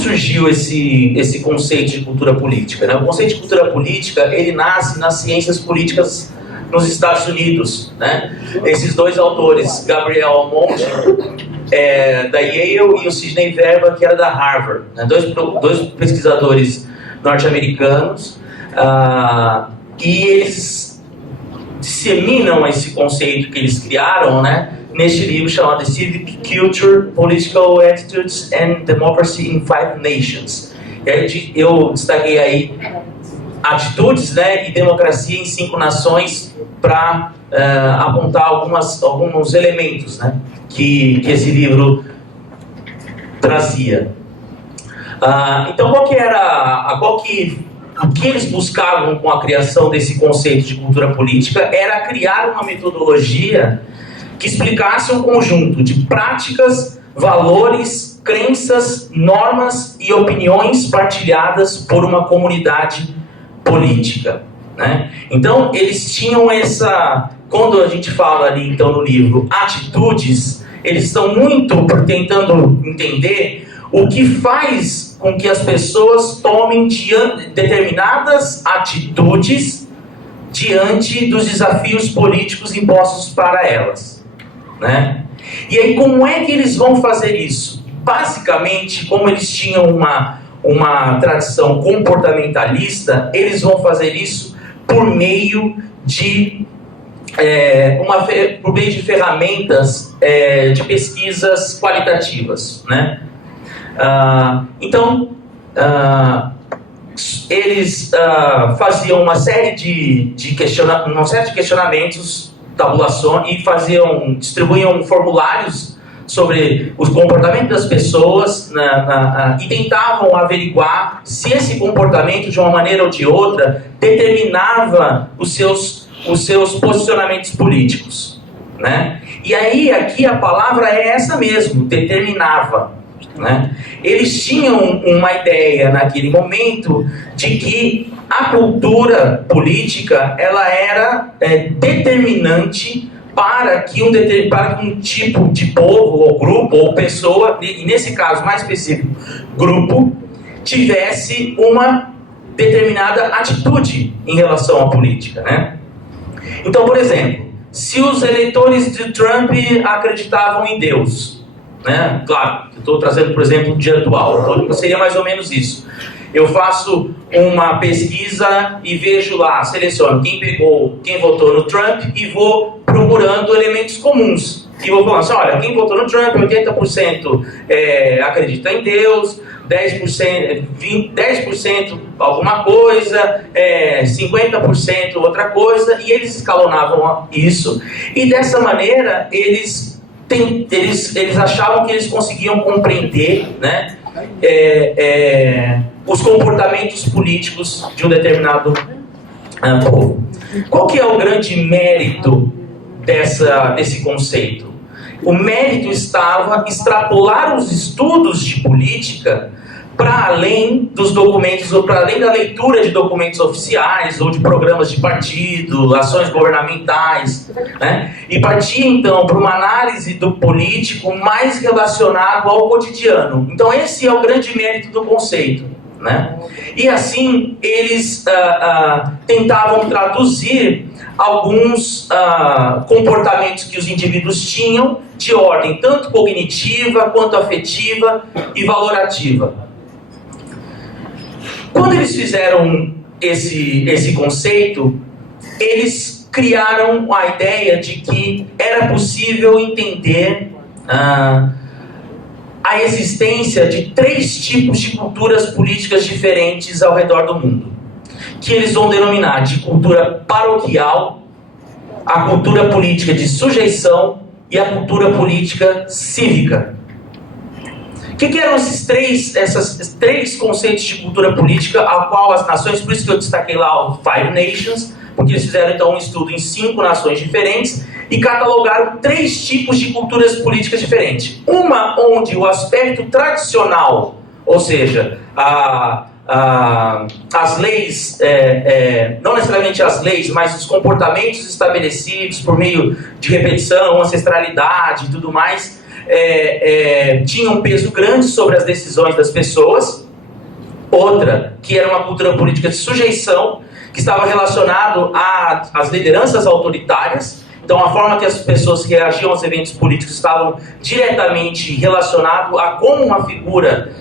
surgiu esse conceito de cultura política, né? O conceito de cultura política, ele nasce nas ciências políticas nos Estados Unidos, né? Esses dois autores, Gabriel Almonte, da Yale, e o Sidney Verba, que era da Harvard, né? Dois pesquisadores norte-americanos, e eles disseminam esse conceito que eles criaram, né, neste livro chamado Civic Culture, Political Attitudes and Democracy in Five Nations. E aí eu destaquei aí atitudes, né, e democracia em 5 nações para apontar alguns elementos, né, que esse livro trazia. Então, o que eles buscavam com a criação desse conceito de cultura política era criar uma metodologia que explicasse um conjunto de práticas, valores, crenças, normas e opiniões partilhadas por uma comunidade política, né? Então, eles tinham quando a gente fala ali, então, no livro, atitudes, eles estão muito tentando entender o que faz com que as pessoas tomem determinadas atitudes diante dos desafios políticos impostos para elas, né? E aí, como é que eles vão fazer isso? Basicamente, como eles tinham uma tradição comportamentalista, eles vão fazer isso por meio de ferramentas de pesquisas qualitativas, né? Então, eles faziam uma série de questionamentos, tabulações, e distribuíam formulários sobre o comportamento das pessoas, e tentavam averiguar se esse comportamento, de uma maneira ou de outra, determinava os seus posicionamentos políticos, né? E aí, aqui a palavra é essa mesmo, determinava, né? Eles tinham uma ideia naquele momento de que a cultura política ela era determinante para que um tipo de povo, ou grupo, ou pessoa, e nesse caso mais específico, grupo, tivesse uma determinada atitude em relação à política, né? Então, por exemplo, se os eleitores de Trump acreditavam em Deus, né? Claro, eu estou trazendo, por exemplo, o dia atual, então seria mais ou menos isso. Eu faço uma pesquisa e vejo lá, seleciono quem votou no Trump e vou procurando elementos comuns. E vou falando assim, olha, quem votou no Trump, 80% acredita em Deus, 10% alguma coisa, 50% outra coisa, e eles escalonavam isso. E dessa maneira, eles achavam que eles conseguiam compreender, né, os comportamentos políticos de um determinado povo. Qual que é o grande mérito desse conceito? O mérito estava extrapolar os estudos de política para além dos documentos, ou para além da leitura de documentos oficiais, ou de programas de partido, ações governamentais, né? E partir, então, para uma análise do político mais relacionado ao cotidiano. Então, esse é o grande mérito do conceito, né? E assim, eles tentavam traduzir alguns comportamentos que os indivíduos tinham de ordem tanto cognitiva, quanto afetiva e valorativa. Quando eles fizeram esse conceito, eles criaram a ideia de que era possível entender a existência de 3 tipos de culturas políticas diferentes ao redor do mundo, que eles vão denominar de cultura paroquial, a cultura política de sujeição e a cultura política cívica. O que eram esses três conceitos de cultura política, a qual as nações, por isso que eu destaquei lá o Five Nations, porque eles fizeram então um estudo em 5 nações diferentes e catalogaram 3 tipos de culturas políticas diferentes. Uma onde o aspecto tradicional, ou seja, as leis, não necessariamente as leis, mas os comportamentos estabelecidos por meio de repetição, ancestralidade e tudo mais, tinha um peso grande sobre as decisões das pessoas. Outra, que era uma cultura política de sujeição, que estava relacionado às lideranças autoritárias. Então, a forma que as pessoas reagiam aos eventos políticos estavam diretamente relacionado a como uma figura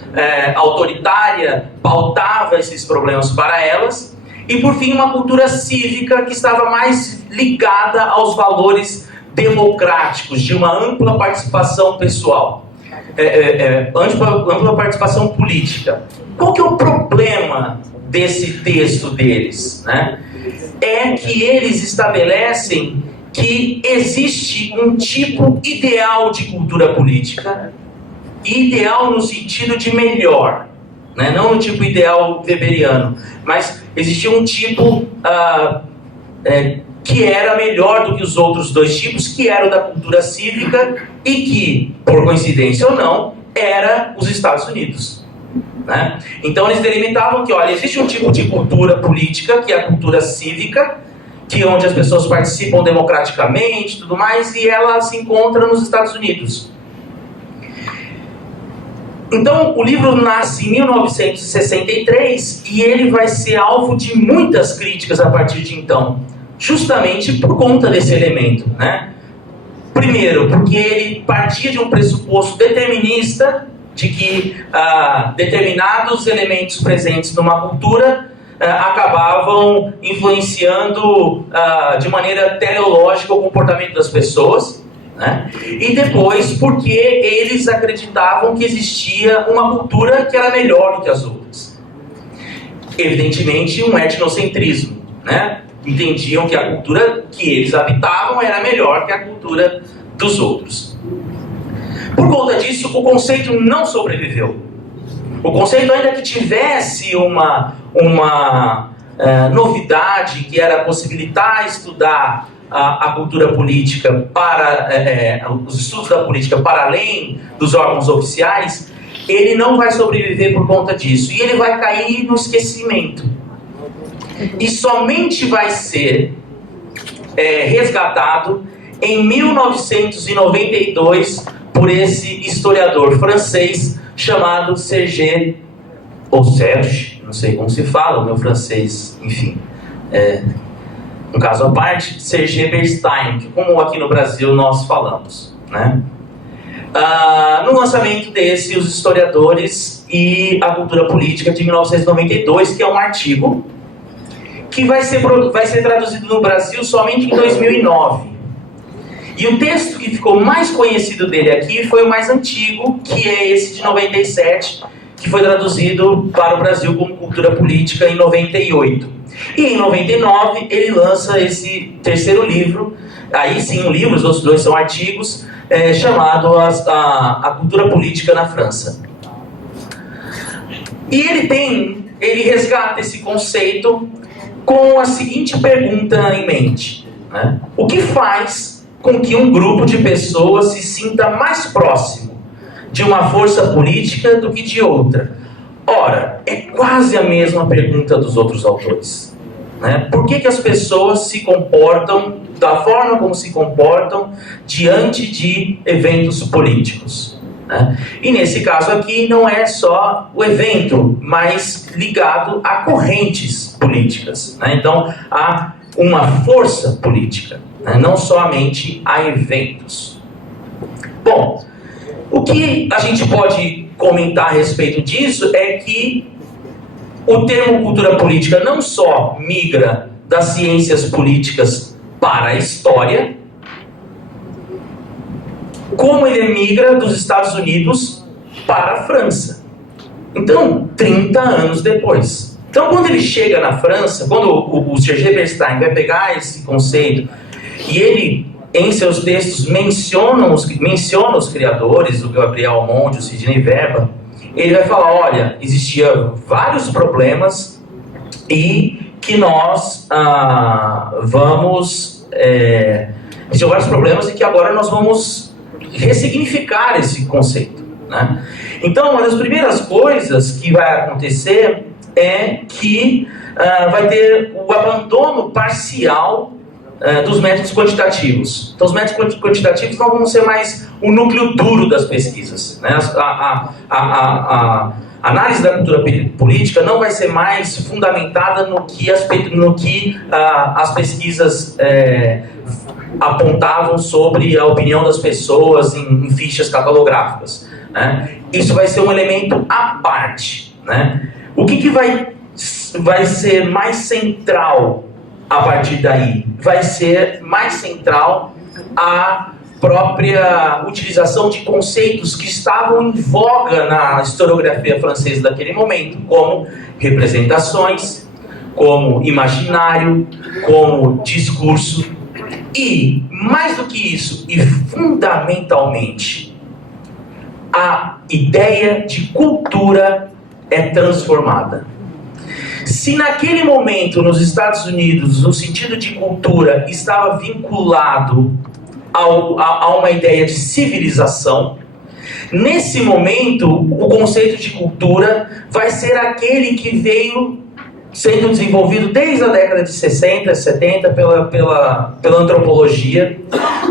autoritária pautava esses problemas para elas. E, por fim, uma cultura cívica que estava mais ligada aos valores democráticos, de uma ampla participação pessoal, ampla participação política. Qual que é o problema desse texto deles, né? É que eles estabelecem que existe um tipo ideal de cultura política, ideal no sentido de melhor, né? Não no tipo ideal weberiano, mas existia um tipo que era melhor do que os outros dois tipos, que era o da cultura cívica e que, por coincidência ou não, era os Estados Unidos. Né? Então eles delimitavam que, olha, existe um tipo de cultura política, que é a cultura cívica, que é onde as pessoas participam democraticamente e tudo mais, e ela se encontra nos Estados Unidos. Então o livro nasce em 1963 e ele vai ser alvo de muitas críticas a partir de então, justamente por conta desse elemento, né? Primeiro, porque ele partia de um pressuposto determinista de que determinados elementos presentes numa cultura acabavam influenciando de maneira teleológica o comportamento das pessoas, né? E depois, porque eles acreditavam que existia uma cultura que era melhor do que as outras. Evidentemente, um etnocentrismo, né? Entendiam que a cultura que eles habitavam era melhor que a cultura dos outros. Por conta disso, o conceito não sobreviveu. O conceito, ainda que tivesse uma novidade, que era possibilitar estudar a cultura política os estudos da política para além dos órgãos oficiais, ele não vai sobreviver por conta disso. E ele vai cair no esquecimento. E somente vai ser resgatado em 1992 por esse historiador francês chamado Serge, não sei como se fala, o meu francês, enfim, um caso à parte, Serge Bernstein, que como aqui no Brasil nós falamos, né? No lançamento desse, os historiadores e a cultura política de 1992, que é um artigo que vai ser traduzido no Brasil somente em 2009. E o texto que ficou mais conhecido dele aqui foi o mais antigo, que é esse de 97, que foi traduzido para o Brasil como Cultura Política em 98. E em 99 ele lança esse terceiro livro, aí sim um livro, os outros dois são artigos, chamado a Cultura Política na França. E ele resgata esse conceito com a seguinte pergunta em mente, né? O que faz com que um grupo de pessoas se sinta mais próximo de uma força política do que de outra? Ora, é quase a mesma pergunta dos outros autores, né? Por que as pessoas se comportam da forma como se comportam diante de eventos políticos, né? E nesse caso aqui não é só o evento, mas ligado a correntes políticas, né? Então há uma força política, né? Não somente a eventos. Bom, o que a gente pode comentar a respeito disso é que o termo cultura política não só migra das ciências políticas para a história, como ele migra dos Estados Unidos para a França. Então, 30 anos depois. Então, quando ele chega na França, quando o Serge Bernstein vai pegar esse conceito e ele, em seus textos, menciona os criadores, o Gabriel Almonde, o Sidney Verba, ele vai falar, olha, existiam vários problemas e que nós existiam vários problemas e que agora nós vamos ressignificar esse conceito, né? Então, uma das primeiras coisas que vai acontecer é que vai ter o abandono parcial dos métodos quantitativos. Então, os métodos quantitativos não vão ser mais o núcleo duro das pesquisas, né? A análise da cultura política não vai ser mais fundamentada no que as pesquisas apontavam sobre a opinião das pessoas em fichas catalográficas, né? Isso vai ser um elemento à parte, né? O que vai ser mais central a partir daí? Vai ser mais central a própria utilização de conceitos que estavam em voga na historiografia francesa daquele momento, como representações, como imaginário, como discurso, e, mais do que isso, e fundamentalmente, a ideia de cultura é transformada. Se naquele momento, nos Estados Unidos, o sentido de cultura estava vinculado a uma ideia de civilização, nesse momento, o conceito de cultura vai ser aquele que veio sendo desenvolvido desde a década de 60, 70 pela antropologia,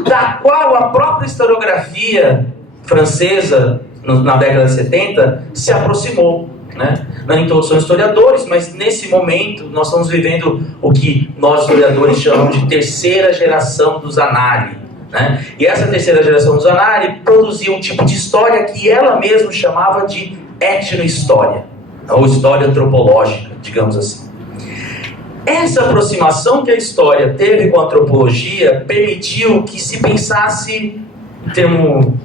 da qual a própria historiografia francesa, na década de 70, se aproximou, né? Nem todos são historiadores, mas nesse momento nós estamos vivendo o que nós historiadores chamamos de terceira geração dos Zanari, né? E essa terceira geração dos Zanari produziu um tipo de história que ela mesma chamava de etnohistória, ou história antropológica, digamos assim. Essa aproximação que a história teve com a antropologia permitiu que se pensasse, em termo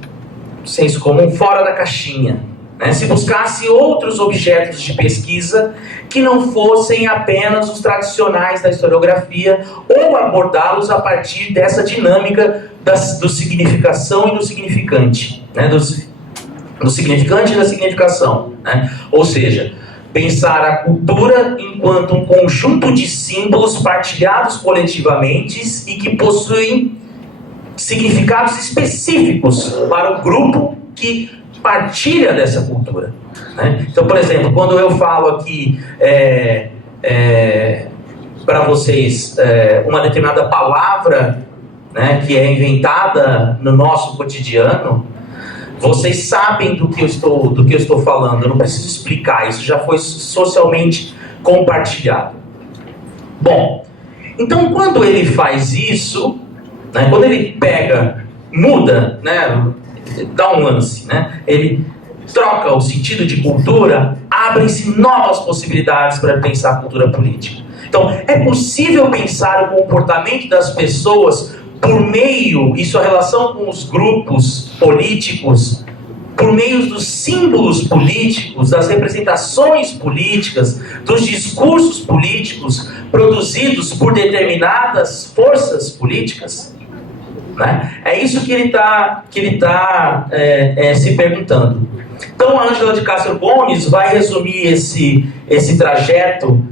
senso comum, fora da caixinha, né? Se buscasse outros objetos de pesquisa que não fossem apenas os tradicionais da historiografia, ou abordá-los a partir dessa dinâmica do significação e do significante, né? Do significante e da significação, né? Ou seja, pensar a cultura enquanto um conjunto de símbolos partilhados coletivamente e que possuem significados específicos para o grupo que partilha dessa cultura, né? Então, por exemplo, quando eu falo aqui para vocês uma determinada palavra, né, que é inventada no nosso cotidiano, vocês sabem do que eu estou falando, eu não preciso explicar, isso já foi socialmente compartilhado. Bom, então quando ele faz isso, né, quando ele muda, né, dá um lance, né, ele troca o sentido de cultura, abrem-se novas possibilidades para pensar a cultura política. Então, é possível pensar o comportamento das pessoas por meio, e sua relação com os grupos políticos, por meio dos símbolos políticos, das representações políticas, dos discursos políticos produzidos por determinadas forças políticas, né? É isso que ele está se perguntando. Então, a Ângela de Castro Gomes vai resumir esse trajeto,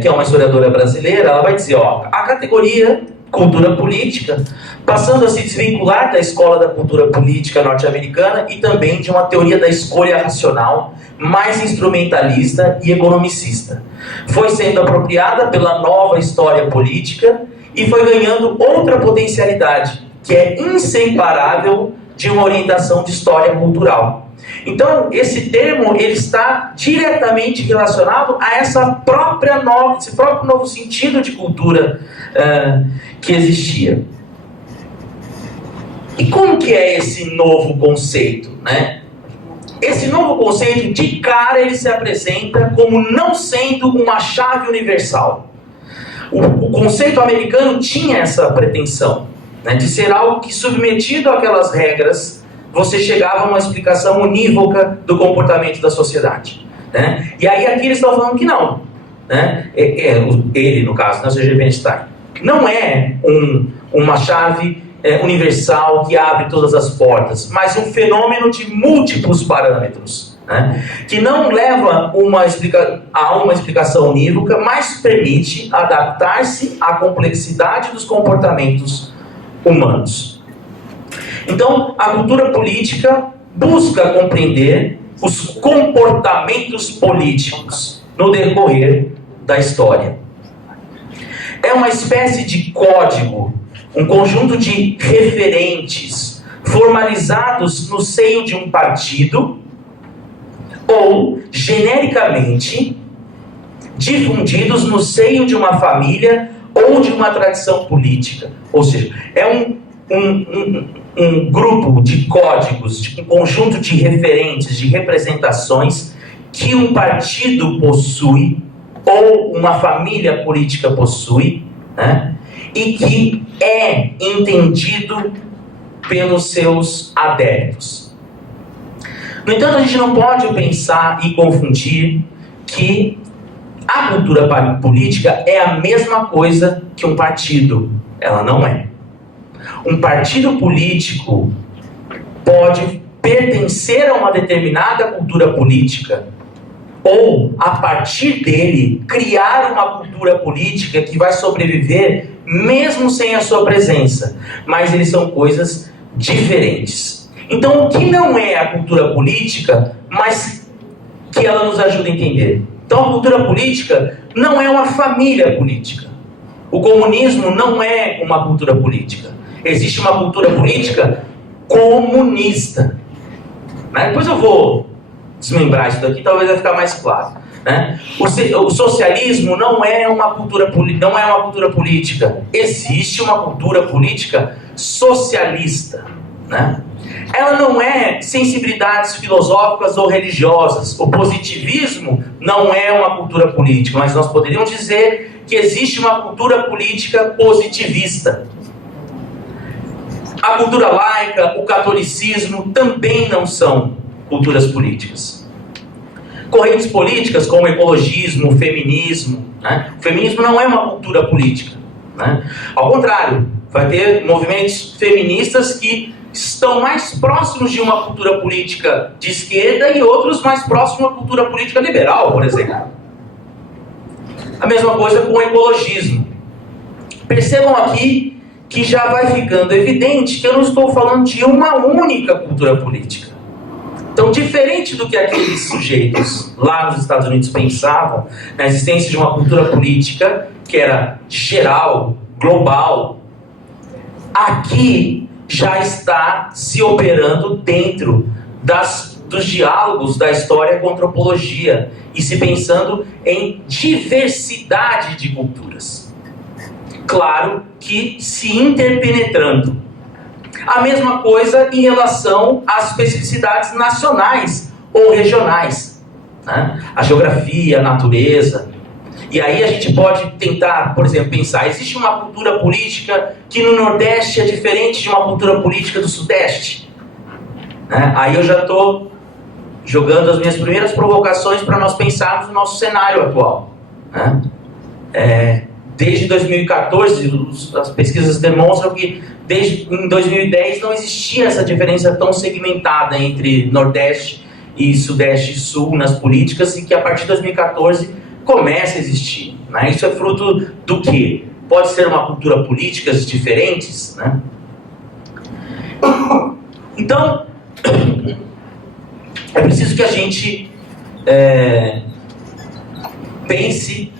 que é uma historiadora brasileira. Ela vai dizer, a categoria cultura política, passando a se desvincular da escola da cultura política norte-americana e também de uma teoria da escolha racional, mais instrumentalista e economicista. Foi sendo apropriada pela nova história política e foi ganhando outra potencialidade, que é inseparável de uma orientação de história cultural. Então, esse termo ele está diretamente relacionado a esse próprio novo sentido de cultura que existia. E como que é esse novo conceito, né? Esse novo conceito, de cara, ele se apresenta como não sendo uma chave universal. O conceito americano tinha essa pretensão, né, de ser algo que, submetido àquelas regras, você chegava a uma explicação unívoca do comportamento da sociedade, né? E aí aqui eles estão falando que não, né? Ele, no caso, né, o Sr. Bernstein, não é uma chave universal que abre todas as portas, mas um fenômeno de múltiplos parâmetros, né, que não leva a uma explicação unívoca, mas permite adaptar-se à complexidade dos comportamentos humanos. Então, a cultura política busca compreender os comportamentos políticos no decorrer da história. É uma uma espécie de código, um conjunto de referentes formalizados no seio de um partido ou, genericamente, difundidos no seio de uma família ou de uma tradição política. Ou seja, é um grupo de códigos, um conjunto de referentes, de representações que um partido possui ou uma família política possui, né? E que é entendido pelos seus adeptos. No entanto, a gente não pode pensar e confundir que a cultura política é a mesma coisa que um partido. Ela não é. Um partido político pode pertencer a uma determinada cultura política ou, a partir dele, criar uma cultura política que vai sobreviver mesmo sem a sua presença. Mas eles são coisas diferentes. Então, o que não é a cultura política, mas que ela nos ajuda a entender? Então, a cultura política não é uma família política. O comunismo não é uma cultura política. Existe uma cultura política comunista. Depois eu vou desmembrar isso daqui, talvez vai ficar mais claro. O socialismo não é uma cultura política. Existe uma cultura política socialista. Ela não é sensibilidades filosóficas ou religiosas. O positivismo não é uma cultura política, mas nós poderíamos dizer que existe uma cultura política positivista. A cultura laica, o catolicismo também não são culturas políticas. Correntes políticas como o ecologismo, o feminismo. O feminismo não é uma cultura política. Ao contrário, vai ter movimentos feministas que estão mais próximos de uma cultura política de esquerda e outros mais próximos de uma cultura política liberal, por exemplo. A mesma coisa com o ecologismo. Percebam aqui que já vai ficando evidente que eu não estou falando de uma única cultura política. Então, diferente do que aqueles sujeitos lá nos Estados Unidos pensavam, na existência de uma cultura política que era geral, global, aqui já está se operando dentro dos diálogos da história com a antropologia e se pensando em diversidade de culturas. Claro que se interpenetrando. A mesma coisa em relação às especificidades nacionais ou regionais. A geografia, a natureza. E aí a gente pode tentar, por exemplo, pensar, existe uma cultura política que no Nordeste é diferente de uma cultura política do Sudeste? Aí eu já estou jogando as minhas primeiras provocações para nós pensarmos no nosso cenário atual. Desde 2014, as pesquisas demonstram que desde em 2010 não existia essa diferença tão segmentada entre Nordeste e Sudeste e Sul nas políticas e que a partir de 2014 começa a existir. Isso é fruto do quê? Pode ser uma cultura políticas diferentes, Então, é preciso que a gente pense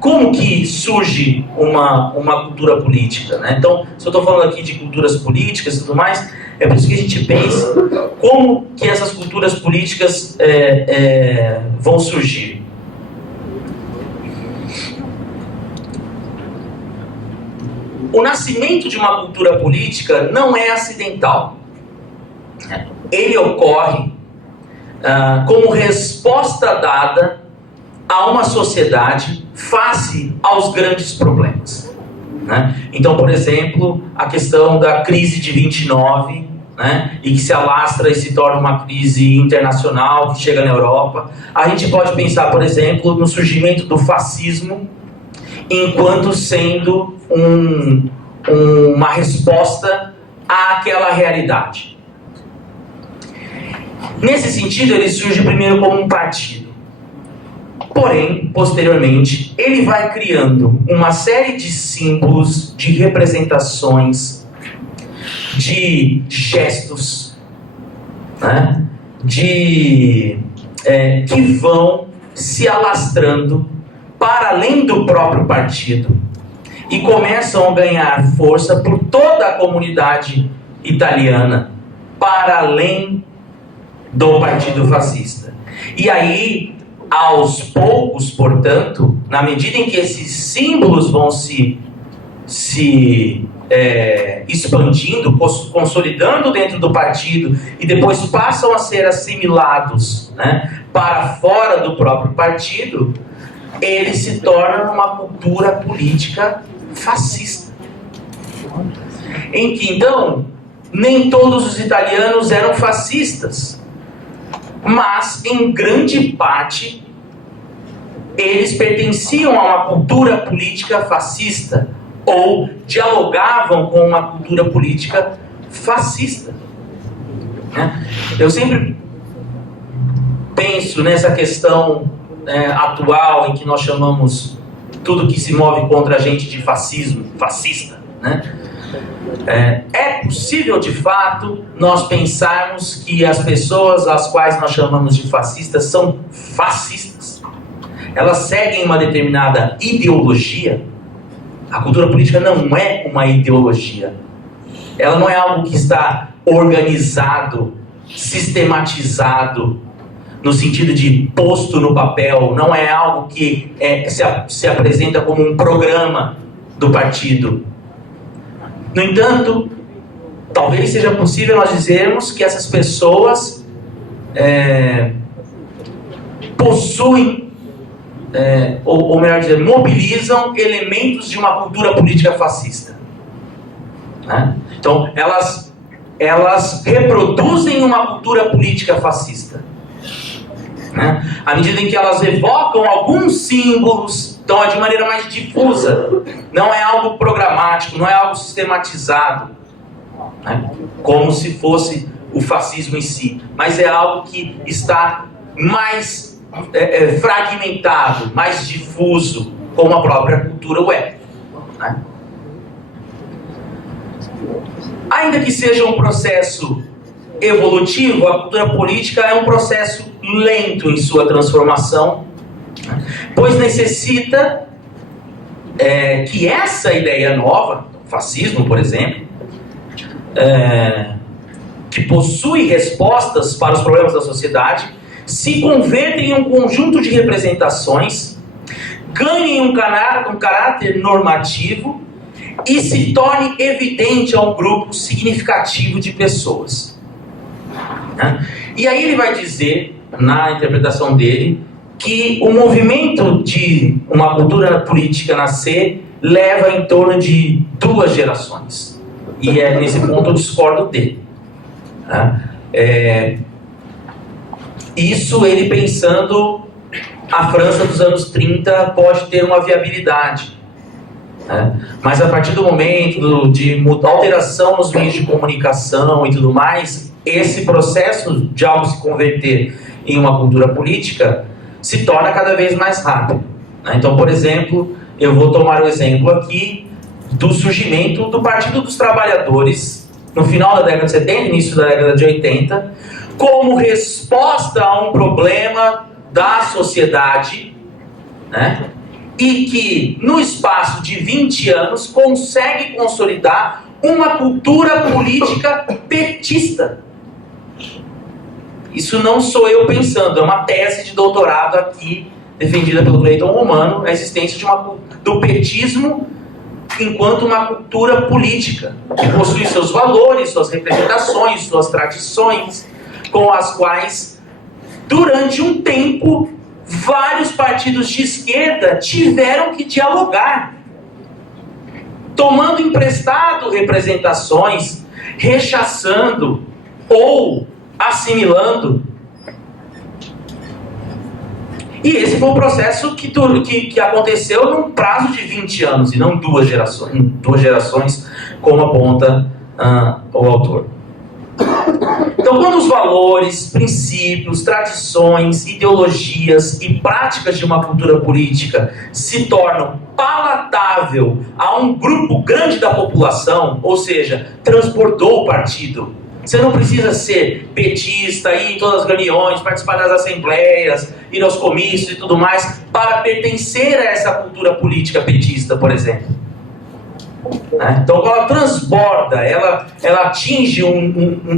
como que surge uma cultura política. Então, se eu estou falando aqui de culturas políticas e tudo mais, é preciso que a gente pense como que essas culturas políticas vão surgir. O nascimento de uma cultura política não é acidental. Ele ocorre como resposta dada a uma sociedade face aos grandes problemas. Então, por exemplo, a questão da crise de 29, e que se alastra e se torna uma crise internacional que chega na Europa. A gente pode pensar, por exemplo, no surgimento do fascismo enquanto sendo uma resposta àquela realidade. Nesse sentido, ele surge primeiro como um partido. Porém, posteriormente, ele vai criando uma série de símbolos, de representações, de gestos, que vão se alastrando para além do próprio partido e começam a ganhar força por toda a comunidade italiana, para além do partido fascista. E aí, aos poucos, portanto, na medida em que esses símbolos vão se expandindo, consolidando dentro do partido e depois passam a ser assimilados, né, para fora do próprio partido, ele se torna uma cultura política fascista. Em que, então, nem todos os italianos eram fascistas, mas, em grande parte, eles pertenciam a uma cultura política fascista, ou dialogavam com uma cultura política fascista. Eu sempre penso nessa questão atual em que nós chamamos tudo que se move contra a gente de fascismo, fascista, né? É possível de fato nós pensarmos que as pessoas às quais nós chamamos de fascistas são fascistas? Elas seguem uma determinada ideologia? A cultura política não é uma ideologia. Ela não é algo que está organizado, sistematizado, no sentido de posto no papel. Não é algo que se apresenta como um programa do partido. No entanto, talvez seja possível nós dizermos que essas pessoas possuem, ou melhor dizer, mobilizam elementos de uma cultura política fascista, né? Então, elas reproduzem uma cultura política fascista, né? À medida em que elas evocam alguns símbolos, então é de maneira mais difusa, não é algo programático, não é algo sistematizado, né? Como se fosse o fascismo em si, mas é algo que está mais fragmentado, mais difuso, como a própria cultura é, né? Ainda que seja um processo evolutivo, a cultura política é um processo lento em sua transformação, né? Pois necessita que essa ideia nova, fascismo, por exemplo, que possui respostas para os problemas da sociedade, se converta em um conjunto de representações, ganhe um caráter normativo e se torne evidente a um grupo significativo de pessoas, né? E aí ele vai dizer, na interpretação dele, que o movimento de uma cultura política nascer leva em torno de 2 gerações. E nesse ponto eu discordo dele, né? Isso ele pensando a França dos anos 30 pode ter uma viabilidade, né? Mas a partir do momento de alteração nos meios de comunicação e tudo mais, esse processo de algo se converter em uma cultura política se torna cada vez mais rápido, né? Então, por exemplo, eu vou tomar o exemplo aqui do surgimento do Partido dos Trabalhadores no final da década de 70, início da década de 80, como resposta a um problema da sociedade, né? E que, no espaço de 20 anos, consegue consolidar uma cultura política petista. Isso não sou eu pensando, é uma tese de doutorado aqui, defendida pelo Clayton Romano, a existência do petismo enquanto uma cultura política, que possui seus valores, suas representações, suas tradições, com as quais, durante um tempo, vários partidos de esquerda tiveram que dialogar, tomando emprestado representações, rechaçando ou assimilando. E esse foi um processo que aconteceu num prazo de 20 anos, e não 2 gerações, como aponta o autor. Então, quando os valores, princípios, tradições, ideologias e práticas de uma cultura política se tornam palatável a um grupo grande da população, ou seja, transportou o partido. Você não precisa ser petista, ir em todas as reuniões, participar das assembleias ir aos comícios e tudo mais, para pertencer a essa cultura política petista, por exemplo. Então, quando ela transborda, ela atinge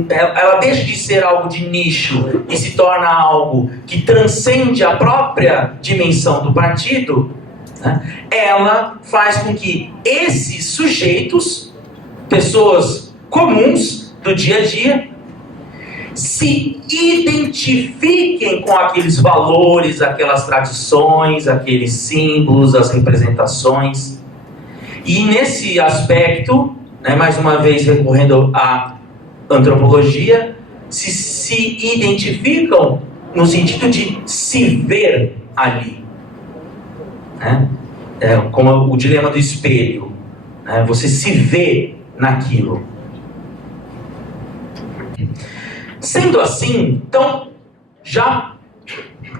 ela deixa de ser algo de nicho e se torna algo que transcende a própria dimensão do partido, ela faz com que esses sujeitos, pessoas comuns do dia a dia, se identifiquem com aqueles valores, aquelas tradições, aqueles símbolos, as representações. E nesse aspecto, mais uma vez recorrendo à antropologia, se identificam no sentido de se ver ali. Como o dilema do espelho. Você se vê naquilo. Sendo assim, então, já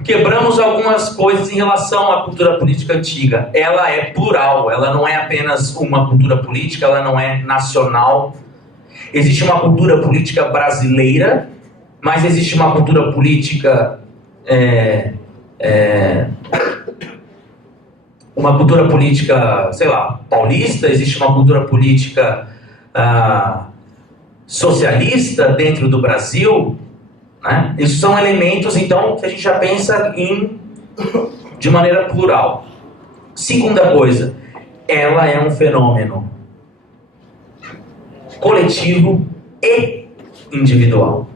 quebramos algumas coisas em relação à cultura política antiga. Ela é plural, ela não é apenas uma cultura política, ela não é nacional. Existe uma cultura política brasileira, mas existe uma cultura política sei lá, paulista, existe uma cultura política socialista dentro do Brasil, Isso são elementos, então, que a gente já pensa de maneira plural. Segunda coisa, ela é um fenômeno coletivo e individual.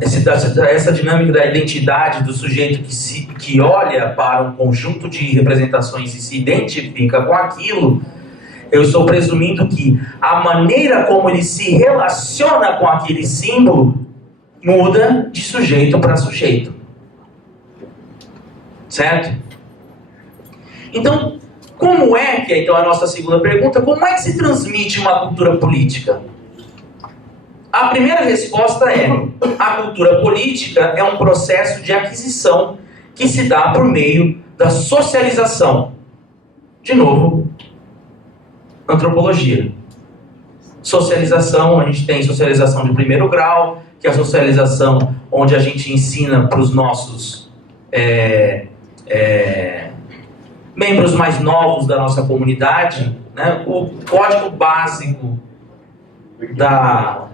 Essa dinâmica da identidade do sujeito que olha para um conjunto de representações e se identifica com aquilo, eu estou presumindo que a maneira como ele se relaciona com aquele símbolo muda de sujeito para sujeito. Certo? Então, como é que, então a nossa segunda pergunta, como é que se transmite uma cultura política? A primeira resposta é: a cultura política é um processo de aquisição que se dá por meio da socialização. De novo, antropologia. Socialização, a gente tem socialização de primeiro grau, que é a socialização onde a gente ensina para os nossos membros mais novos da nossa comunidade, o código básico da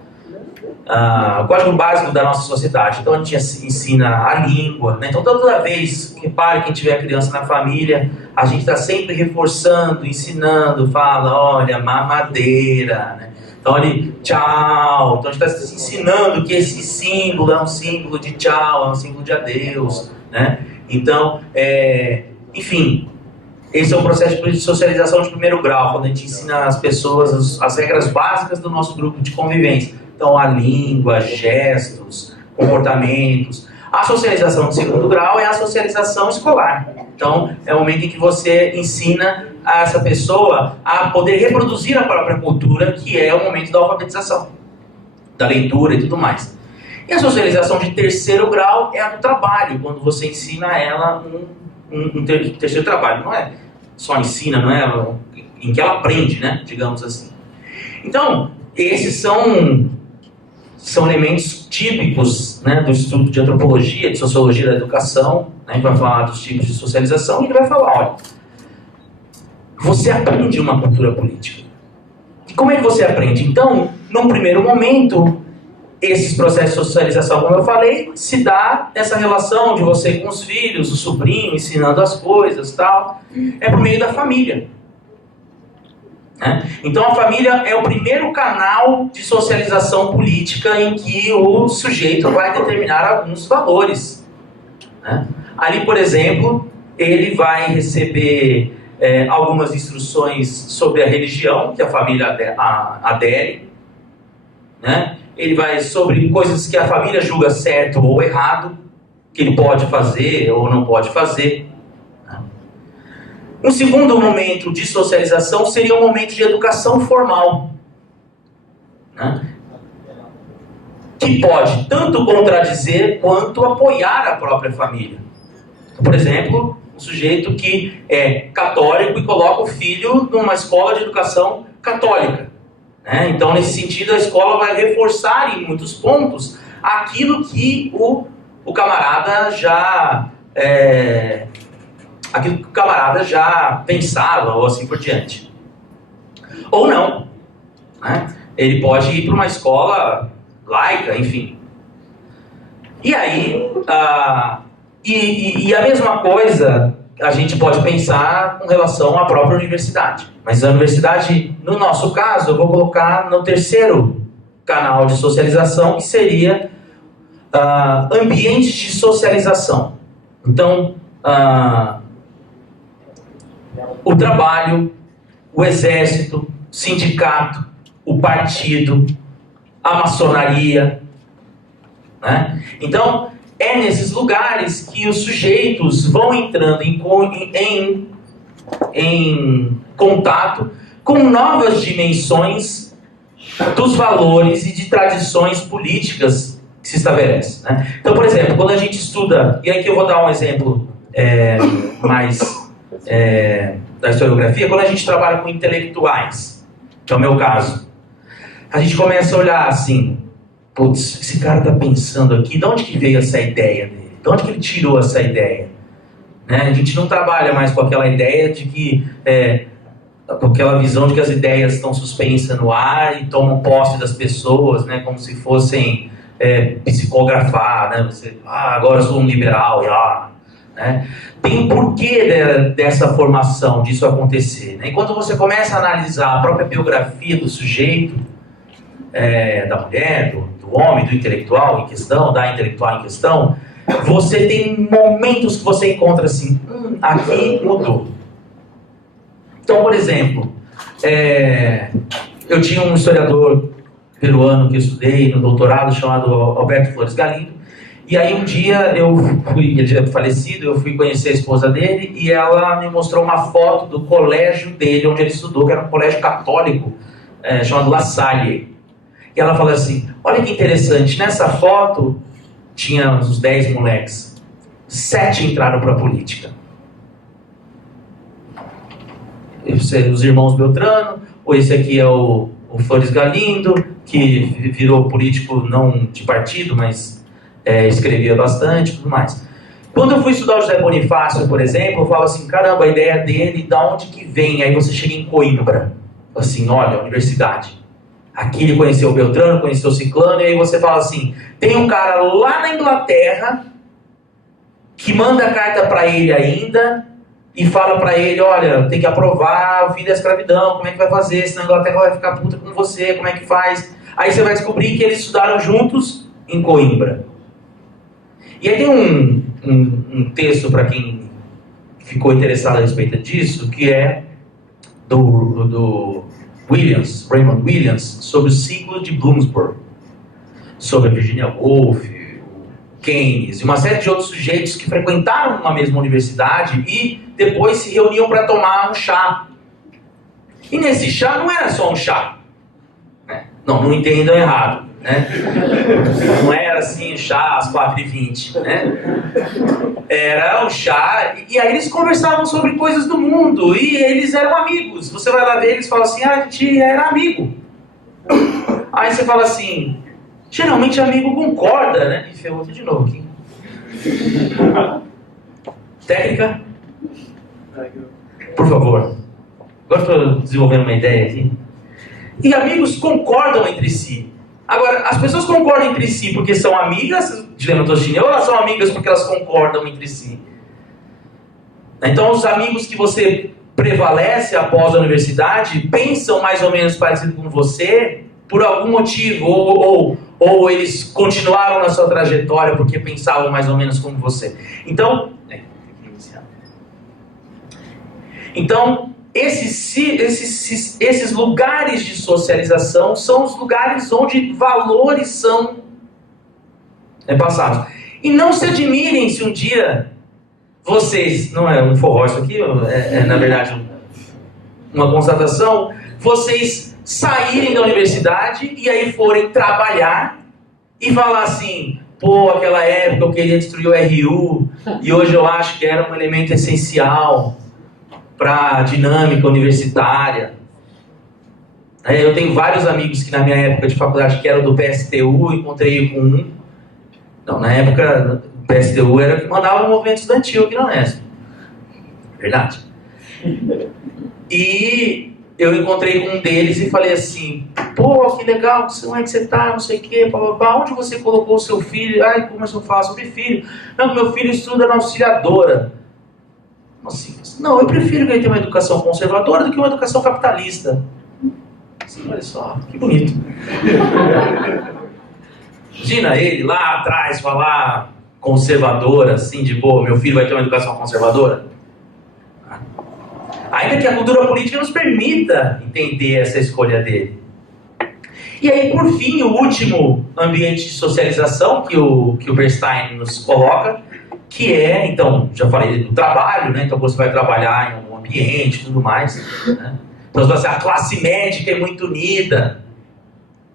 nossa sociedade. Então a gente ensina a língua, Então toda vez, repare, quem tiver criança na família, a gente está sempre reforçando, ensinando, fala, olha, mamadeira, Então ali, tchau. Então a gente está ensinando que esse símbolo é um símbolo de tchau, é um símbolo de adeus, Então, enfim, esse é um processo de socialização de primeiro grau, quando a gente ensina às pessoas as regras básicas do nosso grupo de convivência. Então, a língua, gestos, comportamentos. A socialização de segundo grau é a socialização escolar. Então, é o momento em que você ensina a essa pessoa a poder reproduzir a própria cultura, que é o momento da alfabetização, da leitura e tudo mais. E a socialização de terceiro grau é a do trabalho, quando você ensina a ela um terceiro trabalho. Não é só ensina, não é em que ela aprende, digamos assim. Então, esses são elementos típicos do estudo de antropologia, de sociologia da educação. A gente vai falar dos tipos de socialização e ele vai falar, olha, você aprende uma cultura política. E como é que você aprende? Então, num primeiro momento, esses processos de socialização, como eu falei, se dá essa relação de você com os filhos, o sobrinho, ensinando as coisas e tal, é por meio da família. Então a família é o primeiro canal de socialização política em que o sujeito vai determinar alguns valores. Ali, por exemplo, ele vai receber algumas instruções sobre a religião que a família adere, ele vai sobre coisas que a família julga certo ou errado, que ele pode fazer ou não pode fazer. Um segundo momento de socialização seria um momento de educação formal, que pode tanto contradizer quanto apoiar a própria família. Por exemplo, um sujeito que é católico e coloca o filho numa escola de educação católica. Então, nesse sentido, a escola vai reforçar em muitos pontos aquilo que o o camarada já aquilo que o camarada já pensava ou assim por diante. Ou não, né? Ele pode ir para uma escola laica, enfim. E aí, e a mesma coisa a gente pode pensar com relação à própria universidade. Mas a universidade, no nosso caso, eu vou colocar no terceiro canal de socialização, que seria ambientes de socialização. Então, o trabalho, o exército, o sindicato, o partido, a maçonaria, né? Então, é nesses lugares que os sujeitos vão entrando em contato com novas dimensões dos valores e de tradições políticas que se estabelecem, né? Então, por exemplo, quando a gente estuda, e aqui eu vou dar um exemplo mais da historiografia, quando a gente trabalha com intelectuais, que é o meu caso, a gente começa a olhar assim, putz, esse cara está pensando aqui, de onde que veio essa ideia dele? De onde que ele tirou essa ideia? Né? A gente não trabalha mais com aquela ideia de que, com aquela visão de que as ideias estão suspensas no ar e tomam posse das pessoas, né? Como se fossem psicografar, né? Você, agora eu sou um liberal, né? Tem um porquê dessa formação, disso acontecer, né? Enquanto você começa a analisar a própria biografia do sujeito, da mulher, do homem, do intelectual em questão, da intelectual em questão, você tem momentos que você encontra assim, aqui mudou. Então, por exemplo, eu tinha um historiador peruano que eu estudei no doutorado, chamado Alberto Flores Galindo, e aí um dia ele já é falecido, eu fui conhecer a esposa dele, e ela me mostrou uma foto do colégio dele, onde ele estudou, que era um colégio católico, chamado La Salle. E ela falou assim, olha que interessante, nessa foto tinha uns 10 moleques, 7 entraram para a política. Os irmãos Beltrano, ou esse aqui é o Flores Galindo, que virou político não de partido, mas escrevia bastante e tudo mais. Quando eu fui estudar o José Bonifácio, por exemplo, eu falo assim, caramba, a ideia dele, da onde que vem? Aí você chega em Coimbra, assim, olha, a universidade. Aqui ele conheceu o Beltrano, conheceu o Ciclano, e aí você fala assim, tem um cara lá na Inglaterra que manda carta para ele ainda e fala para ele, olha, tem que aprovar o fim da escravidão, como é que vai fazer, senão a Inglaterra vai ficar puta com você, como é que faz? Aí você vai descobrir que eles estudaram juntos em Coimbra. E aí tem um texto para quem ficou interessado a respeito disso, que é do Raymond Williams, sobre o ciclo de Bloomsbury, sobre a Virginia Woolf, o Keynes, e uma série de outros sujeitos que frequentaram uma mesma universidade e depois se reuniam para tomar um chá. E nesse chá não era só um chá, né? Não entendam errado, né? Não era assim, chá às 4h20, né? Era um chá, e aí eles conversavam sobre coisas do mundo, e eles eram amigos. Você vai lá ver, eles falam assim, a gente era amigo. Aí você fala assim, geralmente amigo concorda, né? E ferrou de novo aqui. Técnica? Por favor. Agora estou desenvolvendo uma ideia aqui. E amigos concordam entre si. Agora, as pessoas concordam entre si porque são amigas de Lema-Tostini, ou elas são amigas porque elas concordam entre si? Então, os amigos que você prevalece após a universidade pensam mais ou menos parecido com você por algum motivo, ou eles continuaram na sua trajetória porque pensavam mais ou menos como você. Então, esses lugares de socialização são os lugares onde valores são passados. E não se admirem se um dia vocês, não é um forró isso aqui, na verdade uma constatação, vocês saírem da universidade e aí forem trabalhar e falar assim, pô, aquela época eu queria destruir o RU e hoje eu acho que era um elemento essencial para a dinâmica universitária. Eu tenho vários amigos que na minha época de faculdade que eram do PSTU, encontrei com um. Não, na época PSTU era que mandava o movimento estudantil aqui na Unesp. Verdade. E eu encontrei com um deles e falei assim, pô, que legal, como é que você tá, não sei o quê, onde você colocou o seu filho? Ai, como eu falo sobre filho? Não, meu filho estuda na Auxiliadora. Assim, não, eu prefiro que ele tenha uma educação conservadora do que uma educação capitalista. Assim, olha só, que bonito. Imagina ele lá atrás falar conservadora, assim, de boa, meu filho vai ter uma educação conservadora? Ainda que a cultura política nos permita entender essa escolha dele. E aí, por fim, o último ambiente de socialização que o Bernstein nos coloca, que é, então, já falei do trabalho, né? Então você vai trabalhar em algum ambiente e tudo mais, né? Então você, a classe médica é muito unida.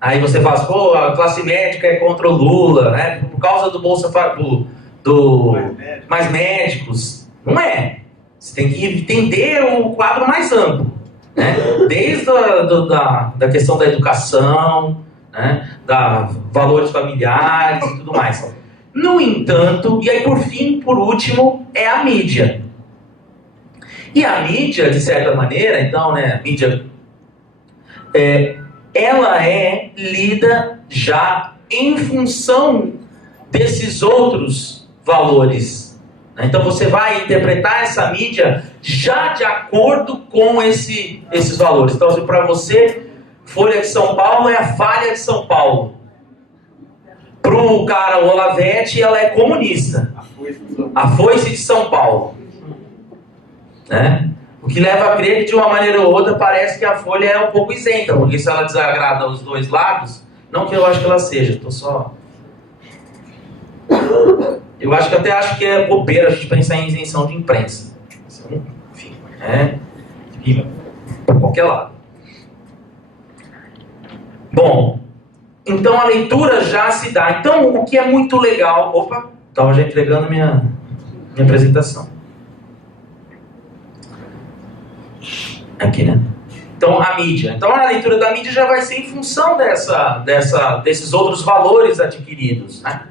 Aí você fala, pô, a classe médica é contra o Lula, né? Por causa do Bolsa do mais médicos. Não é. Você tem que entender o quadro mais amplo, né? Desde da questão da educação, né? Da valores familiares e tudo mais. No entanto, e aí por fim, por último, é a mídia. E a mídia, de certa maneira, então, né, a mídia, ela é lida já em função desses outros valores. Então você vai interpretar essa mídia já de acordo com esses valores. Então, se para você, Folha de São Paulo é a falha de São Paulo. Para o cara Olavete, ela é comunista. A foice de São Paulo. Né? O que leva a crer que de uma maneira ou outra parece que a Folha é um pouco isenta, porque se ela desagrada os dois lados, não que eu acho que ela seja, estou só... Eu acho que até acho que é bobeira a gente pensar em isenção de imprensa. Enfim, e para qualquer lado. Bom, então a leitura já se dá. Então, o que é muito legal... Opa, estava já entregando minha apresentação. Aqui, né? Então, a mídia. Então, a leitura da mídia já vai ser em função desses outros valores adquiridos, né?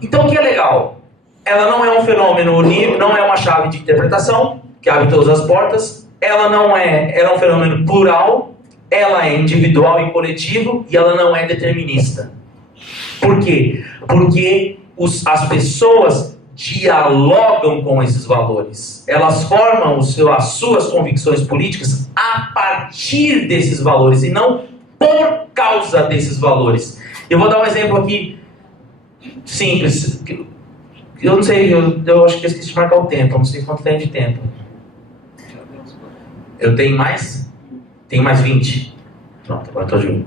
Então, o que é legal? Ela não é um fenômeno único, não é uma chave de interpretação que abre todas as portas. Ela é um fenômeno plural, ela é individual e coletivo, e ela não é determinista. Por quê? Porque as pessoas dialogam com esses valores. Elas formam as suas convicções políticas a partir desses valores e não por causa desses valores. Eu vou dar um exemplo aqui simples. Eu não sei, eu acho que eu esqueci de marcar o tempo. Eu não sei quanto tem de tempo. Eu tenho mais? Tenho mais 20. Pronto, agora estou de olho.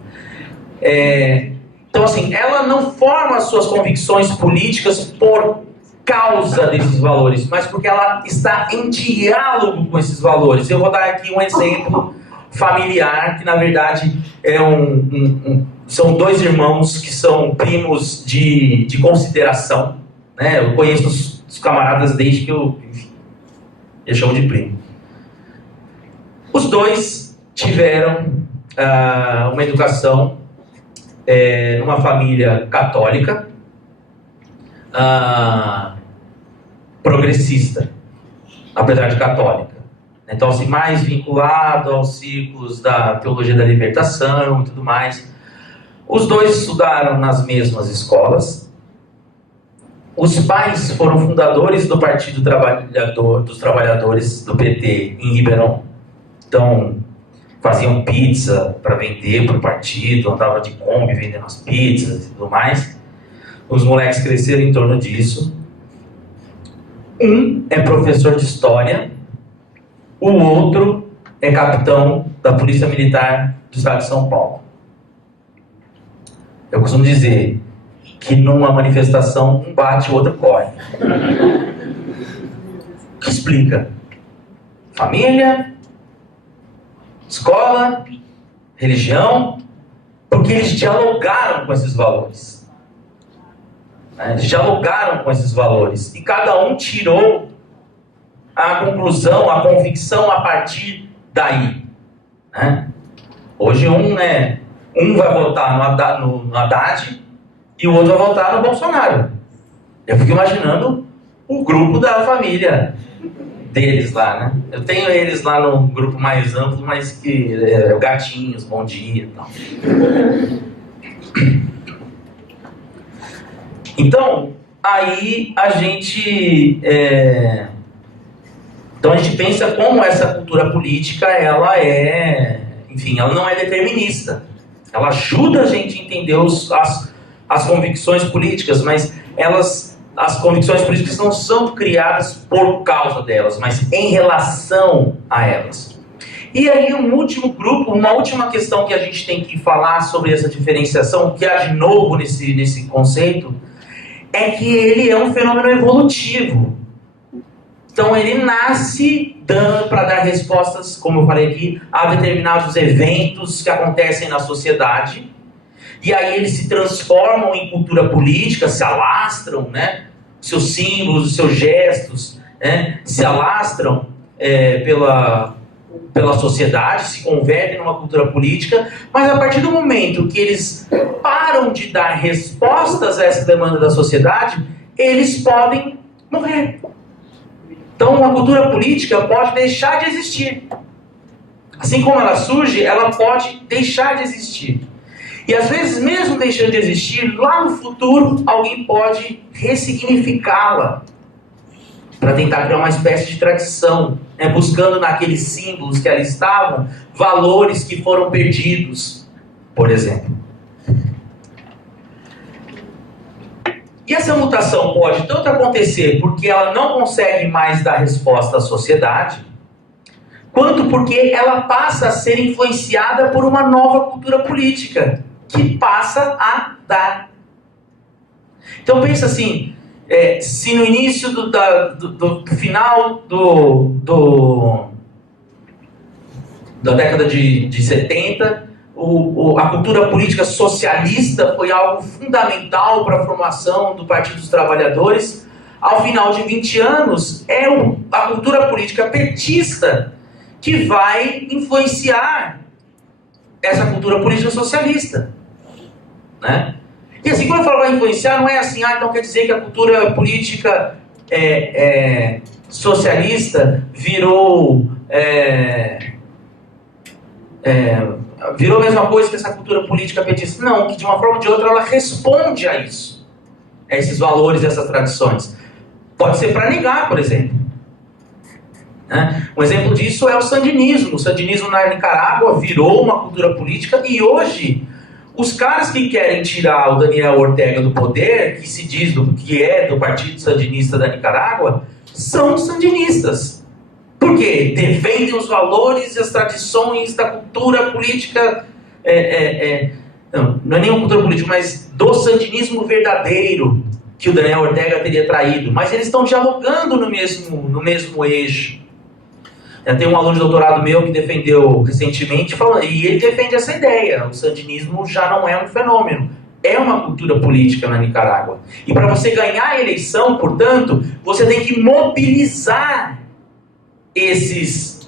Então, assim, ela não forma as suas convicções políticas por causa desses valores, mas porque ela está em diálogo com esses valores. Eu vou dar aqui um exemplo familiar, que na verdade são dois irmãos que são primos de consideração, né? Eu conheço os camaradas desde que eu chamo de primo. Os dois tiveram uma educação numa família católica, progressista, apesar de católica. Então, assim, mais vinculado aos ciclos da teologia da libertação e tudo mais. Os dois estudaram nas mesmas escolas. Os pais foram fundadores do Partido dos Trabalhadores do PT em Ribeirão. Então, faziam pizza para vender para o partido, andavam de Kombi vendendo as pizzas e tudo mais. Os moleques cresceram em torno disso. Um é professor de história, o outro é capitão da Polícia Militar do Estado de São Paulo. Eu costumo dizer que numa manifestação um bate, o outro corre. O que explica? Família, escola, religião, porque eles dialogaram com esses valores. Eles dialogaram com esses valores. E cada um tirou a conclusão, a convicção a partir daí. Né? Hoje um vai votar no Haddad e o outro vai votar no Bolsonaro. Eu fico imaginando o grupo da família deles lá, né? Eu tenho eles lá no grupo mais amplo, mas que gatinhos, bom dia e tal. Então, aí a gente então a gente pensa como essa cultura política, ela enfim, ela não é determinista. Ela ajuda a gente a entender as convicções políticas, mas as convicções políticas não são criadas por causa delas, mas em relação a elas. E aí um último grupo, uma última questão que a gente tem que falar sobre essa diferenciação, que há de novo nesse conceito, é que ele é um fenômeno evolutivo. Então ele nasce para dar respostas, como eu falei aqui, a determinados eventos que acontecem na sociedade, e aí eles se transformam em cultura política, se alastram, né? Seus símbolos, os seus gestos, né? Se alastram pela sociedade, se convertem numa cultura política, mas a partir do momento que eles param de dar respostas a essa demanda da sociedade, eles podem morrer. Então, uma cultura política pode deixar de existir. Assim como ela surge, ela pode deixar de existir. E às vezes, mesmo deixando de existir, lá no futuro, alguém pode ressignificá-la para tentar criar uma espécie de tradição, né? Buscando naqueles símbolos que ali estavam, valores que foram perdidos, por exemplo. E essa mutação pode tanto acontecer porque ela não consegue mais dar resposta à sociedade, quanto porque ela passa a ser influenciada por uma nova cultura política, que passa a dar. Então pensa assim, se no início do final da década de 70, a cultura política socialista foi algo fundamental para a formação do Partido dos Trabalhadores, ao final de 20 anos, a cultura política petista que vai influenciar essa cultura política socialista, né? E assim, quando eu falo vai influenciar, não é assim, então quer dizer que a cultura política socialista virou a mesma coisa que essa cultura política petista. Não, que de uma forma ou de outra ela responde a isso, a esses valores, essas tradições. Pode ser para negar, por exemplo. Né? Um exemplo disso é o sandinismo. O sandinismo na Nicarágua virou uma cultura política e hoje os caras que querem tirar o Daniel Ortega do poder, que se diz que é do Partido Sandinista da Nicarágua, são sandinistas. Por quê? Defendem os valores e as tradições da cultura política, não é nem uma cultura política, mas do sandinismo verdadeiro que o Daniel Ortega teria traído. Mas eles estão dialogando no mesmo eixo. Tem um aluno de doutorado meu que defendeu recentemente, e ele defende essa ideia. O sandinismo já não é um fenômeno, é uma cultura política na Nicarágua. E para você ganhar a eleição, portanto, você tem que mobilizar essas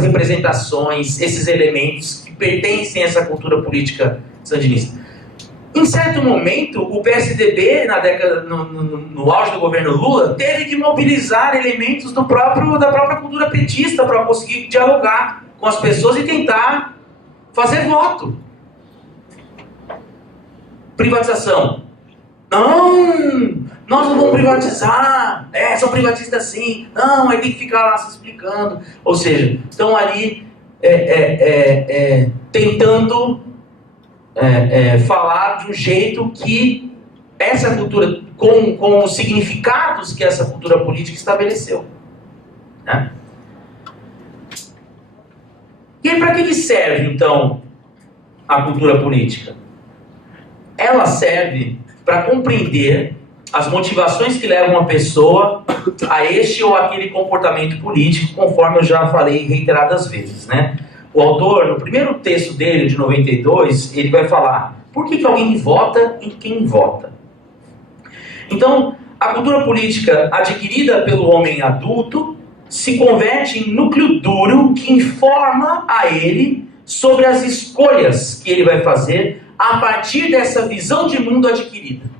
representações, esses elementos que pertencem a essa cultura política sandinista. Em certo momento, o PSDB, no auge do governo Lula, teve que mobilizar elementos da própria cultura petista para conseguir dialogar com as pessoas e tentar fazer voto. Privatização. Não! Nós não vamos privatizar. São privatistas sim. Não, aí tem que ficar lá se explicando. Ou seja, estão ali tentando falar de um jeito que essa cultura, com os significados que essa cultura política estabeleceu. Né? E aí, para que serve, então, a cultura política? Ela serve para compreender as motivações que levam uma pessoa a este ou aquele comportamento político, conforme eu já falei reiteradas vezes, né? O autor, no primeiro texto dele, de 92, ele vai falar por que alguém vota em quem vota. Então, a cultura política adquirida pelo homem adulto se converte em núcleo duro que informa a ele sobre as escolhas que ele vai fazer a partir dessa visão de mundo adquirida.